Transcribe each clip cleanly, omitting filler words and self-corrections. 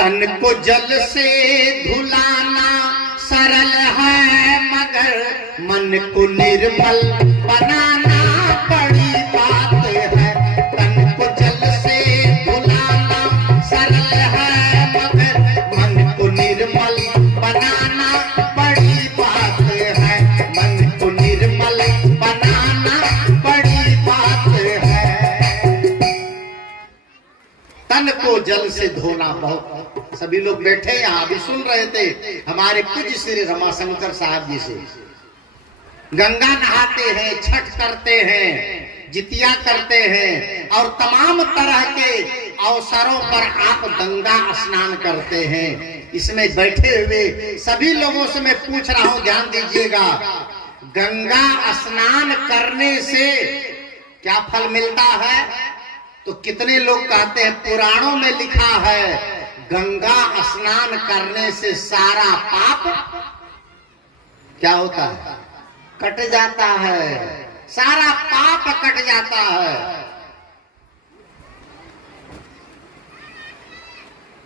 तन को जल से धुलाना सरल है मगर मन को निर्मल बनाना बड़ी बात है। तन को जल से धुलाना सरल है मगर मन को निर्मल बनाना बड़ी बात है। मन को निर्मल बनाना बड़ी बात है। तन को जल से धोना बहुत, सभी लोग बैठे यहाँ भी सुन रहे थे हमारे पूज्य श्री रमाशंकर साहब जी से। गंगा नहाते हैं, छठ करते हैं, जितिया करते हैं और तमाम तरह के अवसरों पर आप गंगा स्नान करते हैं। इसमें बैठे हुए सभी लोगों से मैं पूछ रहा हूं, ध्यान दीजिएगा, गंगा स्नान करने से क्या फल मिलता है? तो कितने लोग कहते हैं, पुराणों में लिखा है गंगा स्नान करने से सारा पाप क्या होता है? कट जाता है। सारा पाप कट जाता है।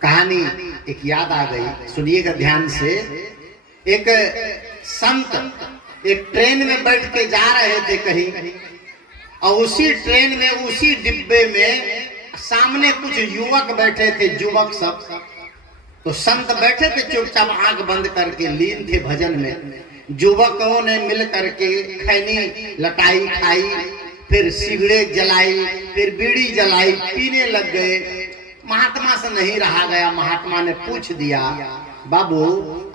कहानी एक याद आ गई, सुनिएगा ध्यान से। एक संत एक ट्रेन में बैठ के जा रहे थे कहीं, और उसी ट्रेन में उसी डिब्बे में सामने कुछ युवक बैठे थे, युवक सब। तो संत बैठे थे चुपचाप आंख बंद करके, लीन थे भजन में। युवकों ने मिल करके खैनी लटाई खाई, फिर सिगरेट जलाई, फिर बीड़ी जलाई, पीने लग गए। महात्मा से नहीं रहा गया। महात्मा ने पूछ दिया, बाबू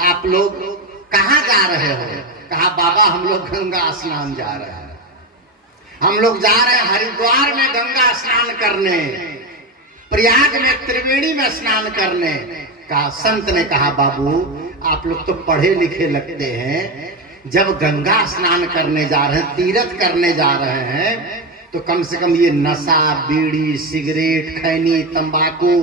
आप लोग कहाँ जा रहे हो? कहा बाबा हम लोग गंगा स्नान जा रहे हैं। हम लोग जा रहे हैं हरिद्वार में गंगा स्नान करने, प्रयाग में त्रिवेणी में स्नान करने। कहा संत ने कहा बाबू आप लोग तो पढ़े लिखे लगते हैं, जब गंगा स्नान करने जा रहे हैं, तीर्थ करने जा रहे हैं, तो कम से कम ये नशा, बीड़ी, सिगरेट, खैनी, तंबाकू,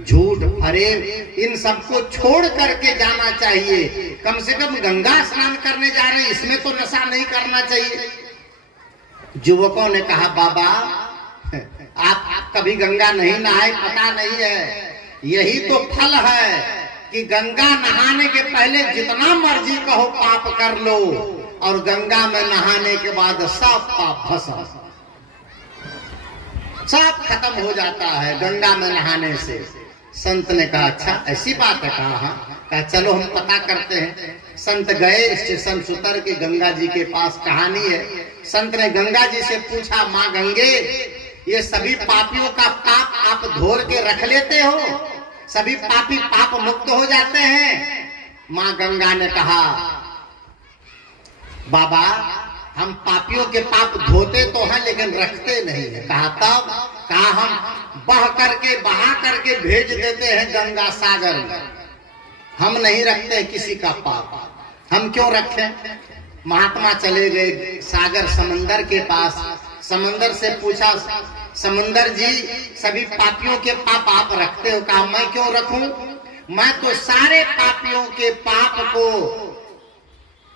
झूठ, फरेब, इन सबको छोड़ करके जाना चाहिए। कम से कम गंगा स्नान करने जा रहे हैं, इसमें तो नशा नहीं करना चाहिए। युवकों ने कहा बाबा आप कभी गंगा नहीं नहाए, पता नहीं है। यही तो फल है कि गंगा नहाने के पहले जितना मर्जी कहो पाप कर लो, और गंगा में नहाने के बाद सब पाप भस्म, सब खत्म हो जाता है गंगा में नहाने से। संत ने कहा अच्छा ऐसी बात है? कहा चलो हम पता करते हैं। संत गए, स्टेशन उतर के गंगा जी के पास। कहानी है, संत ने गंगा जी से पूछा, माँ गंगे ये सभी पापियों का पाप आप धोर के रख लेते हो? सभी पापी पाप मुक्त हो जाते हैं? माँ गंगा ने कहा बाबा हम पापियों के पाप धोते तो हैं लेकिन रखते नहीं है। कहा तब? कहा हम बहा करके भेज देते हैं गंगा सागर में, हम नहीं रखते किसी का पाप। हम क्यों रखें? महात्मा चले गए सागर समंदर के पास। समंदर से पूछा, समंदर जी सभी पापियों के पाप आप रखते हो? कहा मैं क्यों रखूं? मैं तो सारे पापियों के पाप को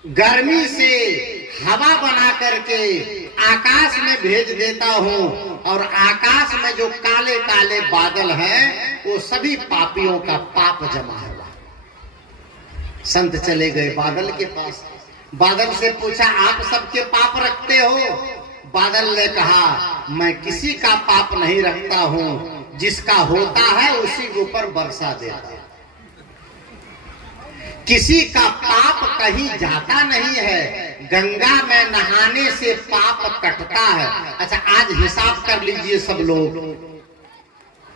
गर्मी से हवा बना करके आकाश में भेज देता हूं, और आकाश में जो काले काले बादल हैं वो सभी पापियों का पाप जमा हुआ। संत चले गए बादल के पास। बादल से पूछा आप सबके पाप रखते हो? बादल ने कहा मैं किसी का पाप नहीं रखता हूं, जिसका होता है उसी के ऊपर बरसा देता है। किसी का पाप कहीं जाता नहीं है, गंगा में नहाने से पाप कटता है। अच्छा आज हिसाब कर लीजिए सब लोग,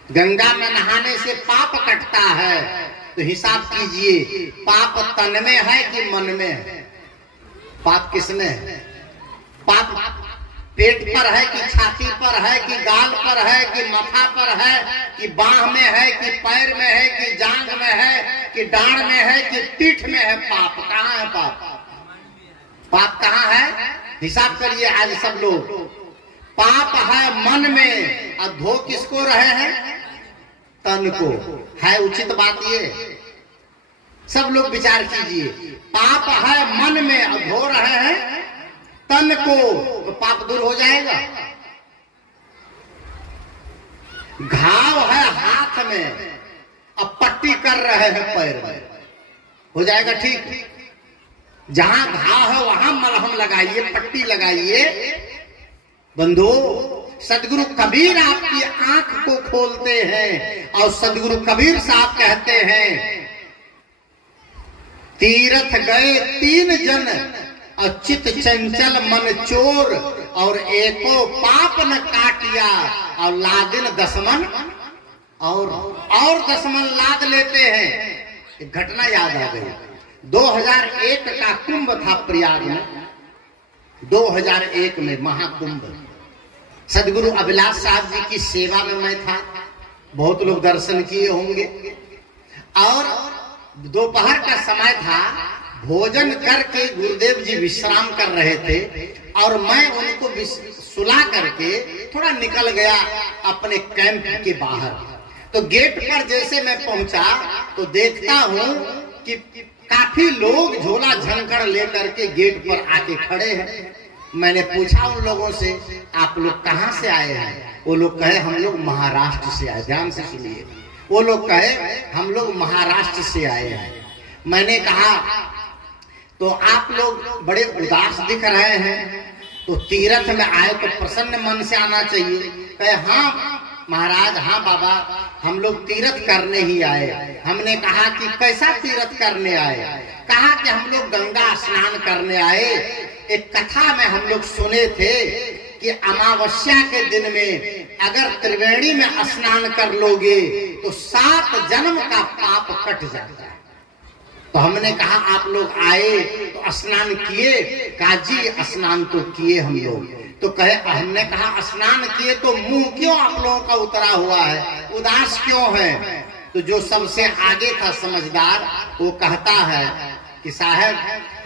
गंगा में नहाने से पाप कटता है, तो हिसाब कीजिए पाप तन में है कि मन में है? पाप किसमें है? पाप पेट पर है कि छाती पर है कि गाल पर है कि माथा पर है कि बाह में है कि पैर में है कि जांग में है कि डांड में है कि पीठ में है? पाप कहाँ है? पाप कहाँ है? हिसाब करिए आज सब लोग। पाप है मन में, और धो किसको रहे हैं? तन को। है उचित बात ये? सब लोग विचार कीजिए। पाप है मन में और धो रहे हैं तन को, तो पाप दूर हो जाएगा। घाव है हाथ में, अब पट्टी कर रहे हैं पैर में, हो जाएगा ठीक। जहां घाव है वहां मलहम लगाइए, पट्टी लगाइए। बंधु, सदगुरु कबीर आपकी आंख को खोलते हैं और सदगुरु कबीर साहब कहते हैं, तीरथ गए 3 जन और चित चंचल मन चोर, और एको पाप न काटिया और लादिन 10 मन और 10 मन लाद लेते हैं। एक घटना याद आ गई। 2001 का कुंभ था प्रयाग में, 2001 में महाकुंभ। सदगुरु अभिलाष साहब जी की सेवा में मैं था, बहुत लोग दर्शन किए होंगे। और दोपहर का समय था, भोजन करके गुरुदेव जी विश्राम कर रहे थे और मैं उनको सुला करके थोड़ा निकल गया अपने कैंप के बाहर। तो गेट पर जैसे मैं पहुंचा तो देखता हूं कि काफी लोग झोला झंकड़ लेकर के गेट पर आके खड़े हैं। मैंने पूछा उन लोगों से, आप लोग कहां से आए हैं? वो लोग कहे हम लोग महाराष्ट्र से आए। ध्यान से सुनिए, वो लोग कहे हम लोग महाराष्ट्र से आए हैं। मैंने कहा तो आप लोग बड़े उदास दिख रहे हैं, तो तीर्थ में आए तो प्रसन्न मन से आना चाहिए। कहे हाँ महाराज, हाँ बाबा, हम लोग तीर्थ करने ही आए। हमने कहा कि कैसा तीर्थ करने आए? कहा कि हम लोग गंगा स्नान करने आए। एक कथा में हम लोग सुने थे कि अमावस्या के दिन में अगर त्रिवेणी में स्नान कर लोगे तो 7 जन्म का पाप कट जाता है। तो हमने कहा आप लोग आए तो स्नान किए? कहा जी स्नान तो किए हम लोग। तो कहे, हमने कहा स्नान किए तो मुंह क्यों आप लोगों का उतरा हुआ है, उदास क्यों है? तो जो सबसे आगे था समझदार, वो कहता है कि साहब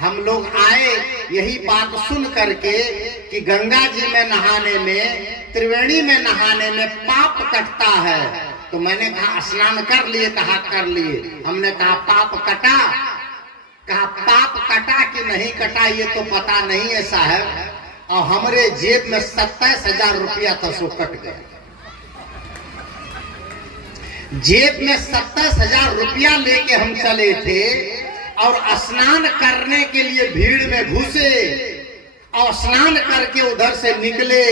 हम लोग आए यही बात सुन करके कि गंगा जी में नहाने में, त्रिवेणी में नहाने में पाप कटता है। तो मैंने कहा स्नान कर लिए? कहा कर लिए। हमने कहा पाप कटा? कहा पाप कटा कि नहीं कटा ये तो पता नहीं है साहब, और हमारे जेब में 27,000 रुपया था, सो कट गया। जेब में 27,000 रुपया लेके हम चले थे और स्नान करने के लिए भीड़ में घुसे और स्नान करके उधर से निकले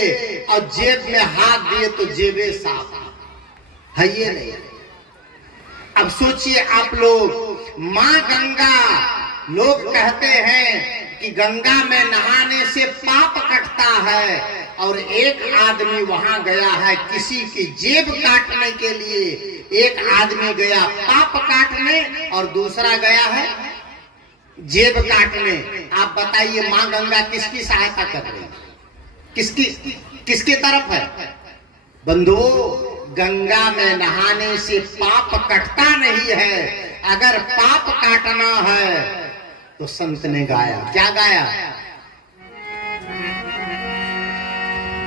और जेब में हाथ दिए तो जेबे साफ है ये नहीं। अब सोचिए आप लोग, माँ गंगा, लोग कहते हैं कि गंगा में नहाने से पाप कटता है, और एक आदमी वहां गया है किसी की जेब काटने के लिए। एक आदमी गया पाप काटने और दूसरा गया है जेब काटने। आप बताइए माँ गंगा किसकी सहायता कर रही है? किसकी तरफ है? बंधुओं, गंगा में नहाने से पाप कटता नहीं है। अगर पाप काटना है तो संत ने गाया, क्या गाया?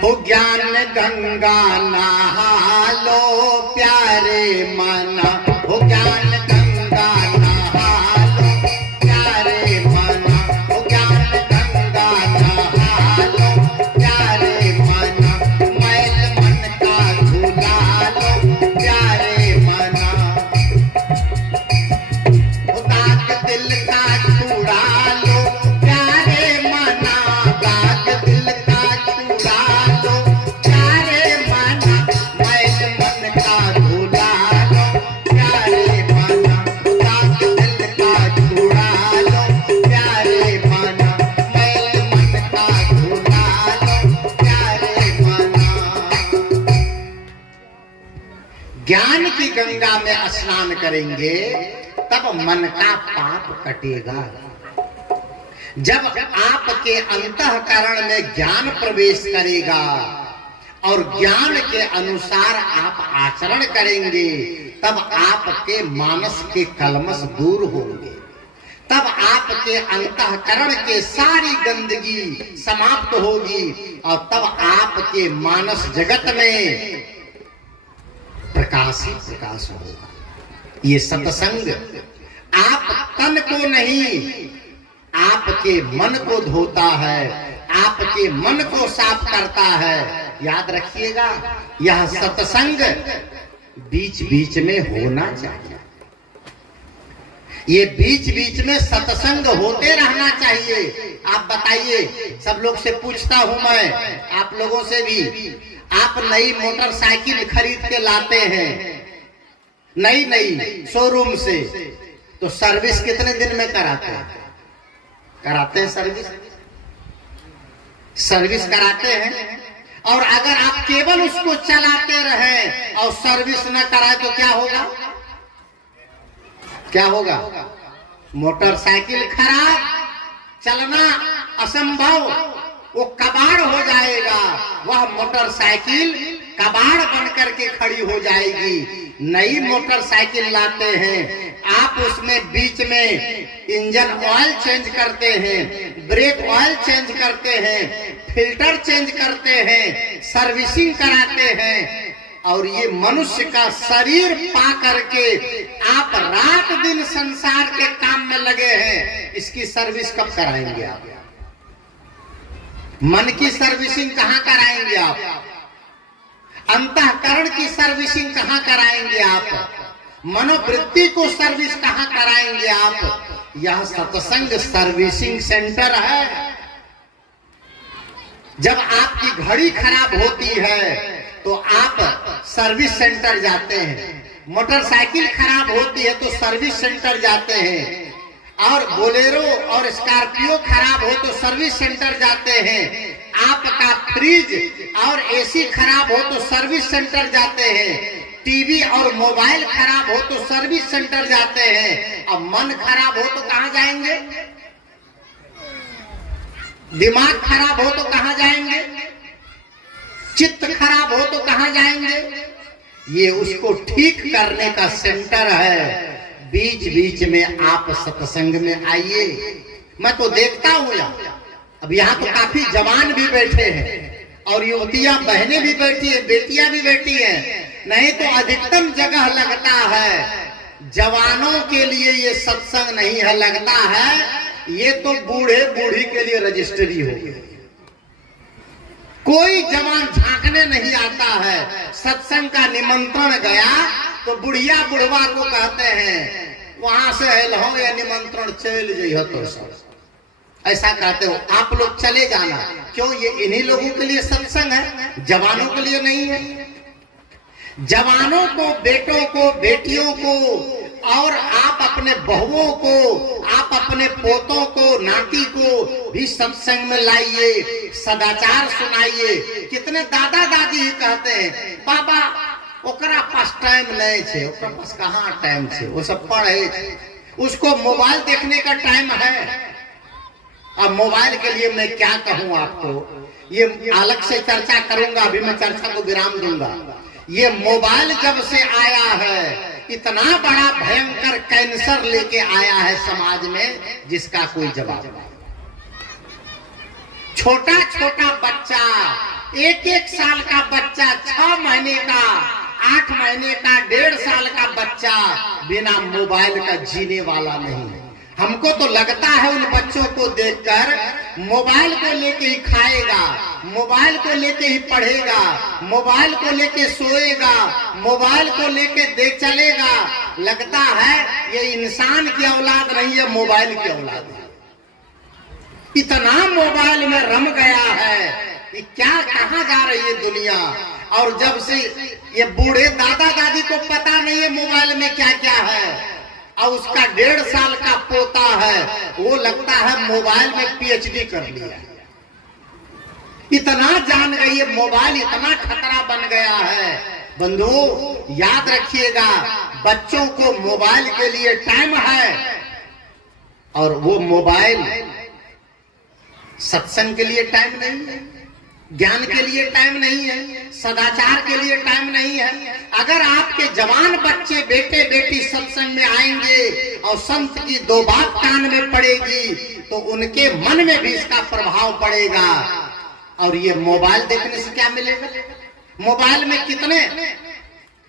हो ज्ञान गंगा नहा लो प्यारे मन, हो ज्ञान गंगा नहा लो प्यारे मन, हो ज्ञान गंगा नहा लो प्यारे मन, मैल मन का धुला लो प्यारे मन, हो दाग दिल का छुड़ा लो प्यारे मना, दाग दिल का छुड़ा लो प्यारे मना, मैल मन का धुला लो प्यारे मना, दाग दिल का छुड़ा लो प्यारे मना, मैल मन का धुला लो प्यारे मना। ज्ञान की गंगा में स्नान करेंगे तब मन का पाप कटेगा। जब आपके अंतःकरण में ज्ञान प्रवेश करेगा और ज्ञान के अनुसार आप आचरण करेंगे, तब आपके मानस के कलमश दूर होंगे, तब आपके अंतःकरण के सारी गंदगी समाप्त होगी और तब आपके मानस जगत में प्रकाश ही प्रकाश होगा। ये सत्संग आप तन को नहीं, आपके मन को धोता है, आपके मन को साफ करता है। याद रखिएगा, यह सत्संग बीच बीच में होना चाहिए। ये बीच बीच में सत्संग होते रहना चाहिए। आप बताइए, सब लोग से पूछता हूं मैं, आप लोगों से भी, आप नई मोटरसाइकिल खरीद के लाते हैं नई शोरूम से, तो सर्विस कितने दिन में कराते हैं? सर्विस कराते हैं। और अगर आप केवल उसको चलाते रहे और सर्विस न कराए तो क्या होगा? मोटरसाइकिल खराब, चलना असंभव, वो कबाड़ हो जाएगा। वह मोटरसाइकिल कबाड़ बन करके खड़ी हो जाएगी। नई मोटरसाइकिल लाते हैं आप, उसमें बीच में इंजन ऑयल चेंज करते हैं, ब्रेक ऑयल चेंज करते हैं, फिल्टर चेंज करते हैं, सर्विसिंग कराते हैं। और ये मनुष्य का शरीर पा करके आप रात दिन संसार के काम में लगे हैं, इसकी सर्विस कब कराएंगे आप? मन की सर्विसिंग कहां कराएंगे आप? अंतःकरण की सर्विसिंग कहां कराएंगे आप? मनोवृत्ति को सर्विस कहां कराएंगे आप? यह सत्संग सर्विसिंग सेंटर है। जब आपकी घड़ी खराब होती है तो आप सर्विस सेंटर जाते हैं, मोटरसाइकिल खराब होती है तो सर्विस सेंटर जाते हैं, और बोलेरो और स्कॉर्पियो खराब हो तो सर्विस सेंटर जाते हैं, आपका फ्रिज और एसी खराब हो तो सर्विस सेंटर जाते हैं, टीवी और मोबाइल खराब हो तो सर्विस सेंटर जाते हैं। अब मन खराब हो तो कहां जाएंगे? दिमाग खराब हो तो कहां जाएंगे? चित्त खराब हो तो कहां जाएंगे? ये उसको ठीक करने का सेंटर है। बीच बीच में आप सत्संग में आइए। मैं तो देखता हूं अब यहाँ तो काफी जवान भी बैठे हैं और युवतियां बहनें भी बैठी है, बेटियां भी बैठी हैं। नहीं तो अधिकतम जगह लगता है जवानों के लिए ये सत्संग नहीं है, लगता है ये तो बूढ़े बूढ़ी के लिए रजिस्ट्री हो गई। कोई जवान झांकने नहीं आता है। सत्संग का निमंत्रण गया तो बुढ़िया बुढ़वा को कहते हैं वहां से लो या निमंत्रण चल जाइए, तो सब ऐसा कहते हो। आप लोग चले जाना। क्यों? ये इन्हीं लोगों के लिए सत्संग है, जवानों के लिए नहीं है। जवानों को, बेटों को, बेटियों को, और आप अपने बहुओं को, आप अपने पोतों को, नाती को भी सत्संग में लाइए, सदाचार सुनाइए। कितने दादा दादी कहते हैं बाबा ओकरा पास टाइम नहीं छे, ओकरा पास कहाँ टाइम छे, वो सब पढ़े, उसको मोबाइल देखने का टाइम है। अब मोबाइल के लिए मैं क्या कहूं आपको, ये अलग से चर्चा करूंगा, अभी मैं चर्चा को विराम दूंगा। ये मोबाइल जब से आया है इतना बड़ा भयंकर कैंसर लेके आया है समाज में, जिसका कोई जवाब नहीं। छोटा छोटा बच्चा, 1-1 साल का बच्चा, 6 महीने का, 8 महीने का, 1.5 साल का बच्चा बिना मोबाइल का जीने वाला नहीं है। हमको तो लगता है उन बच्चों को देखकर मोबाइल को लेके ही खाएगा, मोबाइल को लेके ही पढ़ेगा, मोबाइल को लेके सोएगा, मोबाइल को लेके देख चलेगा। लगता है ये इंसान की औलाद नहीं है, मोबाइल की औलाद है। इतना मोबाइल में रम गया है कि क्या कहां जा रही है दुनिया। और जब से ये बूढ़े दादा दादी को पता नहीं है मोबाइल में क्या क्या है, और उसका 1.5 साल का पोता है, वो लगता है मोबाइल में पीएचडी कर लिया। इतना जान गई है, मोबाइल इतना खतरा बन गया है। बंधुओं याद रखिएगा, बच्चों को मोबाइल के लिए टाइम है, और वो मोबाइल सत्संग के लिए टाइम नहीं है, ज्ञान के लिए टाइम नहीं है, सदाचार के लिए टाइम नहीं है। अगर आपके जवान बच्चे, बेटे बेटी सत्संग में आएंगे और संत की 2 बात कान में पड़ेगी तो उनके मन में भी इसका प्रभाव पड़ेगा। और ये मोबाइल देखने से क्या मिलेगा? मोबाइल में कितने,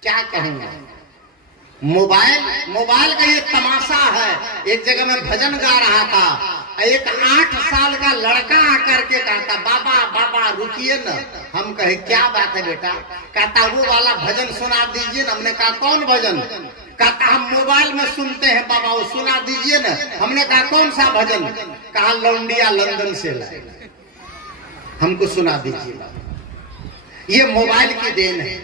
क्या कहूंगा, मोबाइल का ये तमाशा है। एक जगह मैं भजन गा रहा था, एक 8 साल का लड़का आकर के कहता बाबा बाबा रुकिए ना। हम कहे क्या बात है बेटा? कहता वो वाला भजन सुना दीजिए ना। हमने कहा कौन भजन? कहा हम मोबाइल में सुनते हैं बाबा, वो सुना दीजिए ना। हमने कहा कौन सा भजन? कहा लौंडिया लंदन से लाए, हमको सुना दीजिए बाबा। ये मोबाइल की देन है,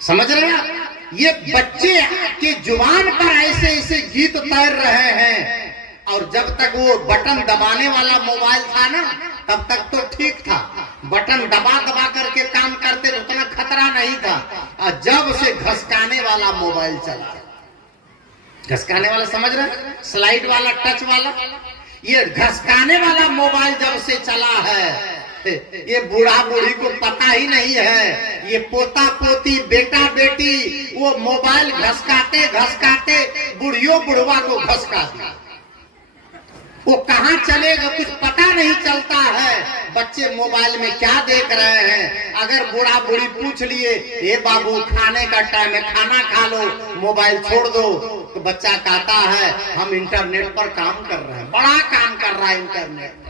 समझ रहे हैं आप? ये बच्चे के जुबान पर ऐसे ऐसे गीत तैर रहे हैं। और जब तक वो बटन दबाने वाला मोबाइल था ना, तब तक तो ठीक था, बटन दबा दबा करके काम करते तो उतना खतरा नहीं था। और जब से घसकाने वाला मोबाइल चला, घसकाने वाला समझ रहे, स्लाइड वाला, टच वाला, ये घसकाने वाला मोबाइल जब से चला है, ये बूढ़ा बूढ़ी को पता ही नहीं है। ये पोता पोती, बेटा बेटी, वो मोबाइल घसकाते घसकाते बुढ़ियों बुढ़वा को घसका दिया। वो कहाँ चलेगा कुछ पता नहीं चलता है। बच्चे मोबाइल में क्या देख रहे हैं? अगर बूढ़ा बूढ़ी पूछ लिए, हे बाबू खाने का टाइम है, खाना खा लो, मोबाइल छोड़ दो, तो बच्चा कहता है हम इंटरनेट पर काम कर रहे हैं। बड़ा काम कर रहा है इंटरनेट,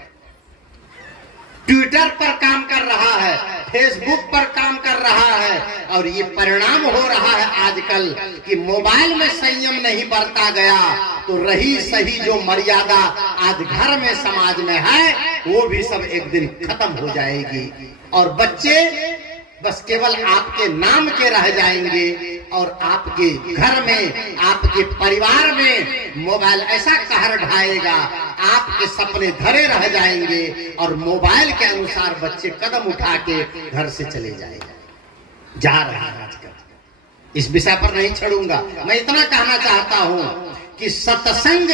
ट्विटर पर काम कर रहा है, फेसबुक पर काम कर रहा है। और ये परिणाम हो रहा है आजकल कि मोबाइल में संयम नहीं बरता गया तो रही सही जो मर्यादा आज घर में समाज में है, वो भी सब एक दिन खत्म हो जाएगी। और बच्चे बस केवल आपके नाम के रह जाएंगे और आपके घर में, आपके परिवार में मोबाइल ऐसा कहर ढाएगा, आपके सपने धरे रह जाएंगे और मोबाइल के अनुसार बच्चे कदम उठा के घर से चले जाएंगे। जा रहा है आजकल। इस विषय पर नहीं छोड़ूंगा। मैं इतना कहना चाहता हूं कि सत्संग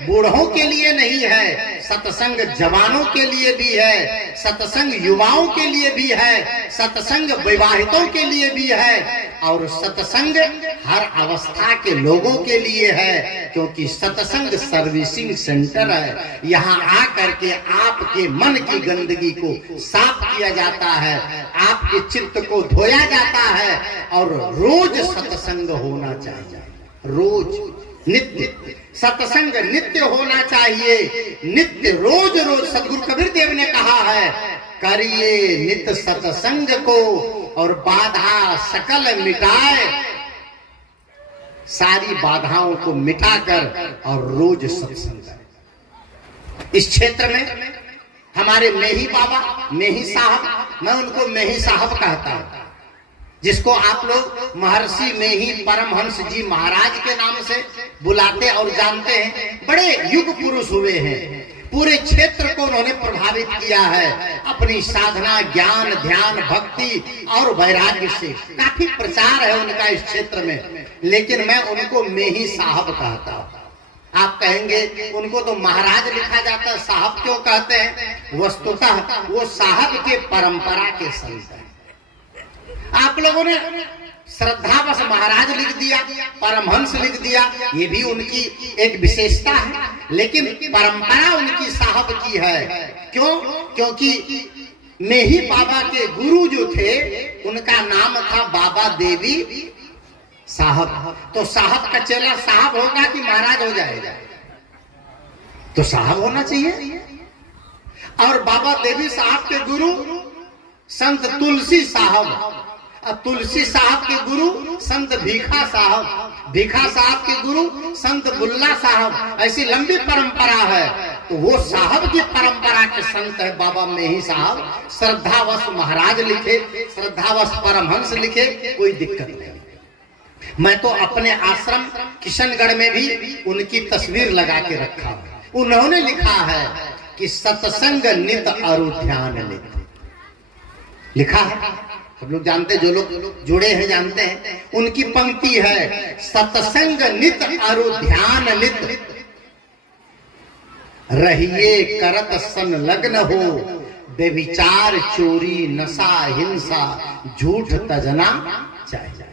बूढ़ों के लिए नहीं है, सत्संग जवानों के लिए भी है, सत्संग युवाओं के लिए भी है, सत्संग विवाहितों के लिए भी है, और सत्संग हर अवस्था के लोगों के लिए है। क्योंकि सत्संग सर्विसिंग सेंटर है। यहाँ आकर के आपके मन की गंदगी को साफ किया जाता है, आपके चित्त को धोया जाता है। और रोज सत्संग होना चाहिए, रोज, नित्य सत्संग नित्य होना चाहिए। नित्य, रोज रोज। सदगुरु कबीर देव ने कहा है, करिए नित्य सत्संग को और बाधा सकल मिटाए। सारी बाधाओं को मिटाकर और रोज सत्संग करें। इस क्षेत्र में हमारे मेही बाबा, मेही साहब, मैं उनको मेही साहब कहता हूं, जिसको आप लोग महर्षि मेही परमहंस जी महाराज के नाम से बुलाते और जानते हैं। बड़े युग पुरुष हुए हैं, पूरे क्षेत्र को उन्होंने प्रभावित किया है अपनी साधना, ज्ञान, ध्यान, भक्ति और वैराग्य से। काफी प्रचार है उनका इस क्षेत्र में, लेकिन मैं उनको मेही साहब कहता हूं। आप कहेंगे उनको तो महाराज लिखा जाता है, साहब क्यों कहते हैं? वस्तुतः वो साहब के परंपरा के संत हैं। आप लोगों ने श्रद्धावश महाराज लिख दिया, परमहंस लिख दिया, ये भी उनकी एक विशेषता है, लेकिन परंपरा उनकी साहब की है। क्यों? क्योंकि मेही बाबा के गुरु जो थे उनका नाम था बाबा देवी साहब। तो साहब का चेला साहब होगा कि महाराज हो जाएगा? तो साहब होना चाहिए। और बाबा देवी साहब के गुरु संत तुलसी साहब, अब तुलसी साहब के गुरु संत भीखा साहब, भीखा साहब के गुरु संत बुल्ला साहब। ऐसी लंबी परंपरा है। तो वो साहब की परंपरा के संत है बाबा मेही साहब। श्रद्धावश महाराज लिखे, श्रद्धावश परमहंस लिखे, कोई दिक्कत नहीं। मैं तो अपने आश्रम किशनगढ़ में भी उनकी तस्वीर लगा के रखा है। उन्होंने लिखा है कि सत्संग नित अरु ध्यान नित, लिखा है। सब लोग जानते, जो लोग जुड़े हैं जानते हैं। उनकी पंक्ति है, सत्संग नित अरु ध्यान नित, रहिए करत संलग्न हो, बेविचार चोरी नशा हिंसा झूठ तजना चाहिए।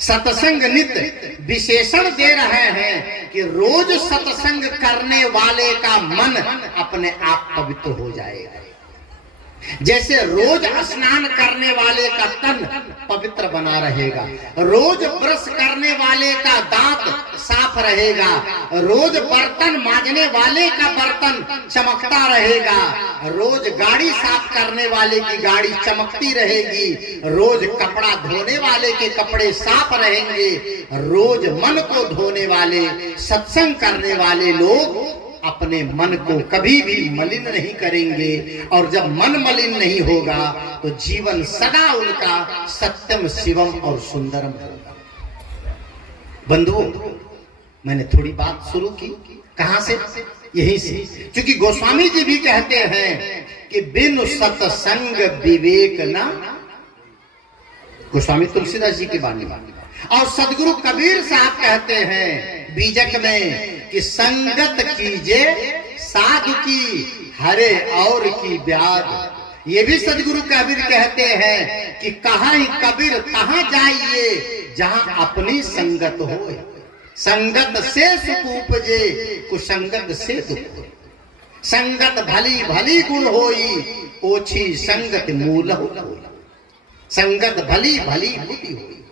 सत्संग नित विशेषण दे रहे हैं कि रोज सत्संग करने वाले का मन अपने आप पवित्र हो जाएगा। जैसे रोज स्नान करने वाले का तन पवित्र बना रहेगा, रोज ब्रश करने वाले का दांत साफ रहेगा, रोज बर्तन मांजने वाले का बर्तन चमकता रहेगा, रोज गाड़ी साफ करने वाले की गाड़ी चमकती रहेगी, रोज कपड़ा धोने वाले के कपड़े साफ रहेंगे, रोज मन को धोने वाले, सत्संग करने वाले लोग अपने मन को कभी भी मलिन नहीं करेंगे। और जब मन मलिन नहीं होगा तो जीवन सदा उनका सत्यम शिवम और सुंदरम होगा। बंधुओं, मैंने थोड़ी बात शुरू की, कहां से? यहीं से, क्योंकि गोस्वामी जी भी कहते हैं कि बिनु सत्संग विवेक न, गोस्वामी तुलसीदास जी की वाणी। और सदगुरु कबीर साहब कहते हैं बीजक में कि संगत कीजे साधु की हरे और की ब्याज। ये भी सदगुरु कबीर कहते हैं कि कहाँ कबीर तहाँ जाइए जहां अपनी संगत हो। संगत से सुख उपजे, कुसंगत से दुख। संगत भली भली गुण होई, ओछी संगत मूल हो। संगत भली भली बुद्धि होई।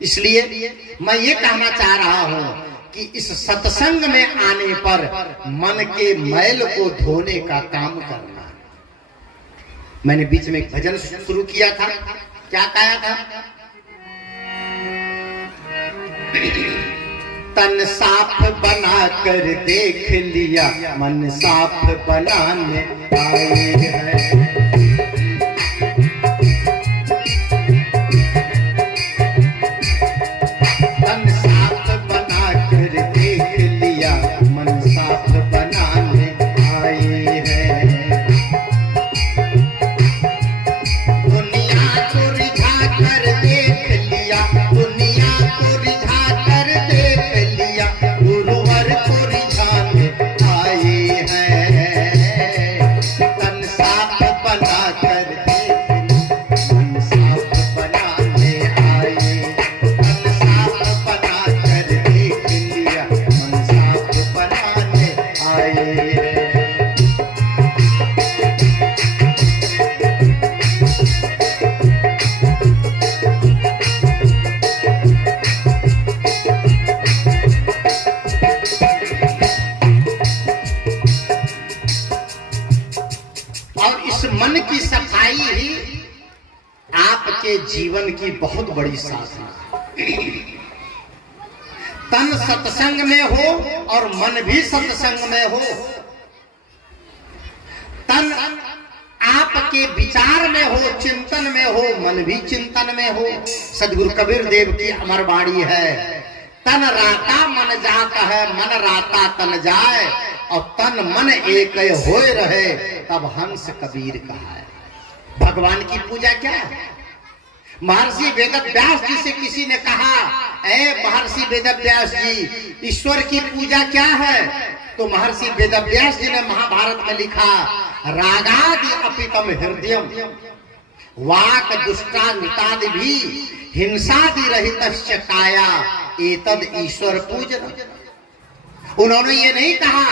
इसलिए मैं ये कहना चाह रहा हूं कि इस सत्संग में आने पर मन के मैल को धोने का काम करना है। मैंने बीच में एक भजन शुरू किया था, क्या कहा था? तन साफ बना कर देख लिया, मन साफ बनाने आए हैं। जीवन की बहुत बड़ी साधना। तन सत्संग में हो और मन भी सत्संग में हो। तन आपके विचार में हो, चिंतन में हो, मन भी चिंतन में हो। सदगुरु कबीर देव की अमर वाणी है, तन राता मन जाता है, मन राता तन जाए, और तन मन एक होए रहे, तब हंस कबीर कहा है। भगवान की पूजा क्या है? महर्षि वेदव्यास जी से किसी ने कहा, ए महर्षि वेदव्यास जी, ईश्वर की पूजा क्या है? तो महर्षि वेदव्यास जी ने महाभारत में लिखा, रागादि अपितम हृदयम वाक दुष्टानितादि भी हिंसादि रहितस्य काया एतद ईश्वर पूजन। उन्होंने ये नहीं कहा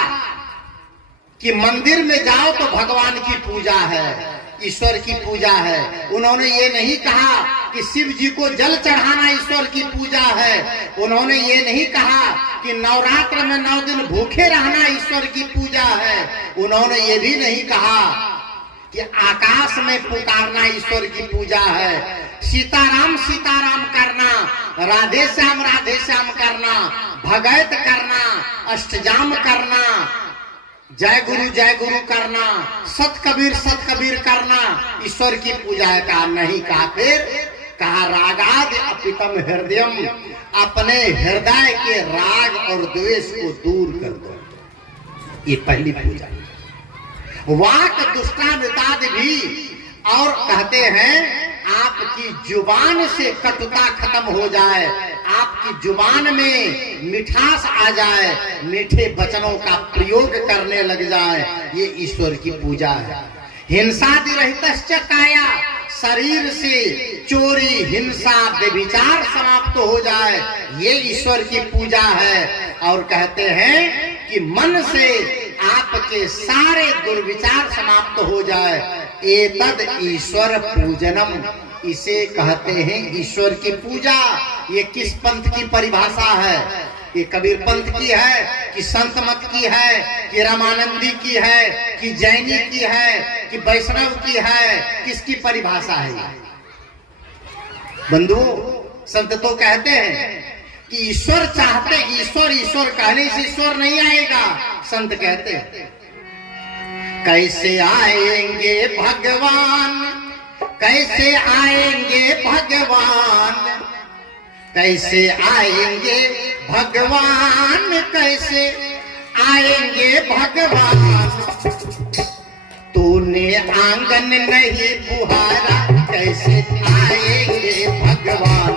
कि मंदिर में जाओ तो भगवान की पूजा है, ईश्वर की पूजा है। उन्होंने ये नहीं कहा कि शिव जी को जल चढ़ाना ईश्वर की पूजा है। उन्होंने ये नहीं कहा कि नवरात्र में 9 दिन भूखे रहना ईश्वर की पूजा है। उन्होंने ये भी नहीं कहा कि आकाश में पुकारना ईश्वर की पूजा है। सीताराम सीताराम करना, राधे श्याम करना, भगत करना, अष्टजाम करना, जय गुरु करना, सत कबीर करना ईश्वर की पूजा का नहीं कहा। फिर कहा रागाद अपितम हृदयम, अपने हृदय के राग और द्वेष को दूर कर दो। ये पहली पूजा। वाक दुष्टानितादि भी, और कहते हैं आपकी जुबान से कटुता खत्म हो जाए, आपकी जुबान में मिठास आ जाए, मीठे वचनों का प्रयोग करने लग जाए, ये ईश्वर की पूजा है। हिंसादि रहितस्य काया, शरीर से चोरी हिंसा व्यभिचार समाप्त हो जाए, ये ईश्वर की पूजा है। और कहते हैं कि मन से आपके सारे दुर्विचार समाप्त हो जाए, एतद ईश्वर पूजनम, इसे कहते हैं ईश्वर की पूजा। ये किस पंथ की परिभाषा है? ये कबीर पंथ की है कि संत मत की है कि रामानंदी की है कि जैनी की है कि वैष्णव की है? किसकी परिभाषा है? बंधु, संत तो कहते हैं कि ईश्वर चाहते, ईश्वर ईश्वर कहने से ईश्वर नहीं आएगा। संत कहते हैं कैसे आएंगे भगवान, कैसे आएंगे भगवान, कैसे आएंगे भगवान, कैसे आएंगे भगवान। तूने आंगन नहीं बुहारा, कैसे आएंगे भगवान,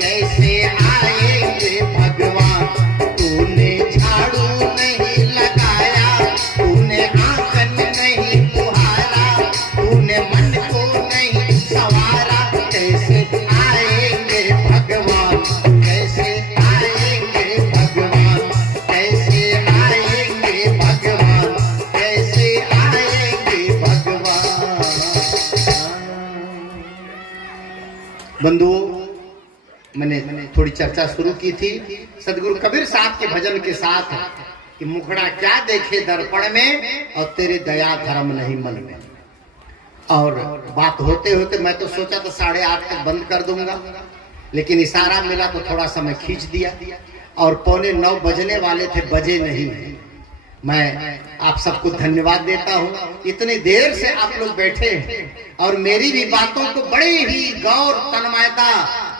कैसे आएंगे भगवान। तूने झाड़ू नहीं लगाया, तूने आंगन नहीं बुहारा, तूने मन को नहीं संवारा, कैसे आएंगे भगवान, कैसे आएंगे भगवान, कैसे आएंगे भगवान, कैसे आएंगे भगवान। बंधुओं, मैंने थोड़ी चर्चा शुरू की थी सदगुरु कबीर साहब के भजन के साथ कि मुखड़ा क्या देखे दर्पण में और तेरे दया धर्म नहीं मन में। और बात होते होते मैं तो सोचा था 8:30 तक बंद कर दूंगा, लेकिन इशारा मिला तो थोड़ा समय खींच दिया और 8:45 बजने वाले थे, बजे नहीं। मैं आप सबको धन्यवाद देता हूँ, इतनी देर से आप लोग बैठे हैं और मेरी भी बातों को बड़ी ही गौर तन्मयता,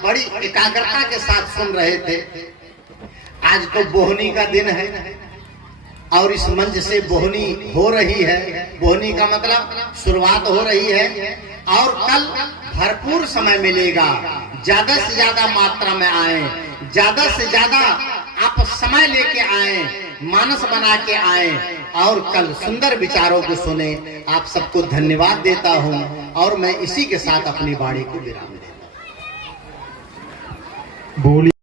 बड़ी एकाग्रता के साथ सुन रहे थे। आज तो बोहनी का दिन है और इस मंच से बोहनी हो रही है। बोहनी का मतलब शुरुआत हो रही है और कल भरपूर समय मिलेगा। ज्यादा से ज्यादा मात्रा में आए, ज्यादा से ज्यादा आप समय लेके आए, मानस बना के आए और कल सुंदर विचारों को सुने। आप सबको धन्यवाद देता हूं और मैं इसी के साथ अपनी वाणी को विराम देता हूं।